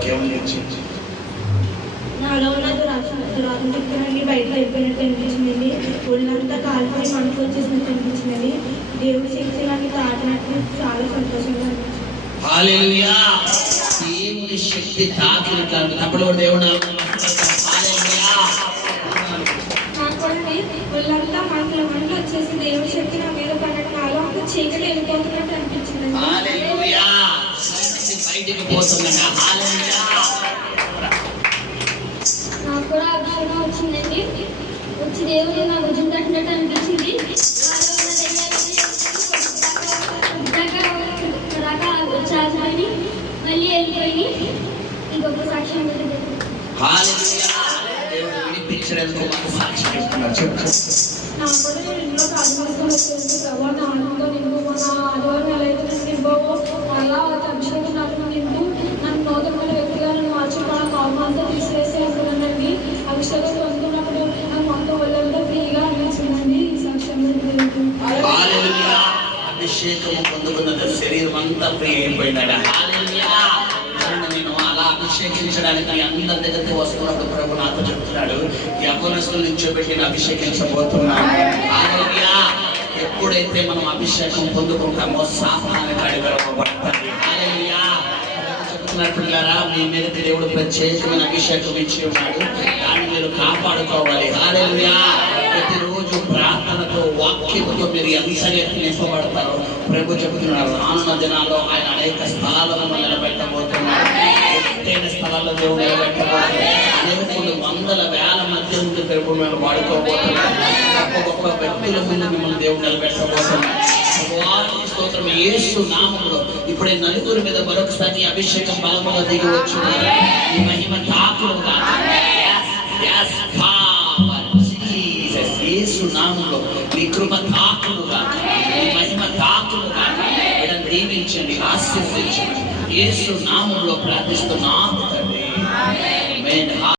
ఇంకేమని వచ్చింది? నాలో ఉన్న దురాత్మశక్తులన్నీ బయటకు వెళ్ళిపోయినట్టు అనిపించిందండి. ఒళ్ళంతా కాలిపోయి మనకు వచ్చేసినట్టు అనిపించిందండి. దేవుడి శక్తి నాకు తాకినట్టు చాలా సంతోషంగా అనిపించింది. హల్లెలూయా. దేవుడి శక్తి తాకినట్లు అప్పుడు దేవుడు ఒళ్ళంతా మంటలు వచ్చేసి దేవుడి శక్తి నా మీద పడటం నాలో అంతా చీకటి వెళ్ళిపోతున్నట్టు అనిపించిందండి. హల్లెలూయా. బయటికి పోతుందండి. హల్లెలూయా. నాకు కూడా అభిషేకం వచ్చిందండి. వచ్చి దేవుడు నా భుజం తట్టినట్టు అనిపించింది. వచ్చాని మళ్ళీ వెళ్ళిపోయి ఇంకొక సాక్ష్యం వినిపించడానికి సాక్ష్యం ఇస్తున్నారు. నాకు కూడా నేను ఇంట్లో ప్రార్థన వచ్చేసి ప్రభావ నా ఆనందంతో నింపు మన ఆదివారం ఎలా అయితే నేను నింపావో అలా అభిషేకం నాకు నింపు నన్ను నూతనమైన వ్యక్తిగా నన్ను మార్చుకోవడానికి అవమానంతో తీసివేసి అనుకున్నానండి. అభిషేకం పొందుతున్నప్పుడు నాకు మొత్తం వాళ్ళంతా ఫ్రీగా అనిపించిందండి. ఈ సాక్ష్యం అభిషేకము పొందుకున్న శరీరం అంతా ఫ్రీ అయిపోయిందట. నేను అలా అభిషేకించడానికి అందరి దగ్గరికి వస్తున్నప్పుడు ప్రభు నాతో చెప్తున్నాడు, యవ్వనస్తులు నిల్చోబెట్టి అభిషేకించబోతున్నాను. హల్లెలూయా. ఎప్పుడైతే మనం అభిషేకం పొందుకుంటామో సాతాను కడిగొట్టబడతాడు. హల్లెలూయా. చెప్తున్నారు పిల్లరా, మీ మీద దేవుడు ప్రత్యేకమైన అభిషేకం ఇచ్చి ఉన్నాడు. దాన్ని మీరు కాపాడుకోవాలి. హల్లెలూయా. ప్రతిరోజు ప్రార్థనతో వాక్యముతో మీరు ఎంతగా నింపబడతారో ప్రభు చెబుతున్నారు. రానున్న దినాల్లో ఆయన అనేక స్థలాలను నిలబెట్టబోతున్నారు. ఎత్తైన స్థలాల్లో దేవుడు నిలబెట్టబోతున్నారు. అనేక వందల వేల మధ్య ముందు ప్రభు మేము వాడుకోబోతున్నారు. గొప్ప గొప్ప వ్యక్తుల ముందు మిమ్మల్ని దేవుడు నిలబెట్టబోతున్నారు. స్తోత్రం. యేసు నామములో ఇప్పుడే నలుగురి మీద మరొకసారి అభిషేకం బలముగా దిగి వచ్చున్నారు. ఈ మహిమ తాకులుగా యేసు నామములో మీ కృప తాకులుగా, మీ మహిమ తాకులుగా వీళ్ళని దీవించండి, ఆశీర్వదించండి. యేసు నామములో ప్రార్థిస్తున్నాము తండ్రి. ఆమేన్.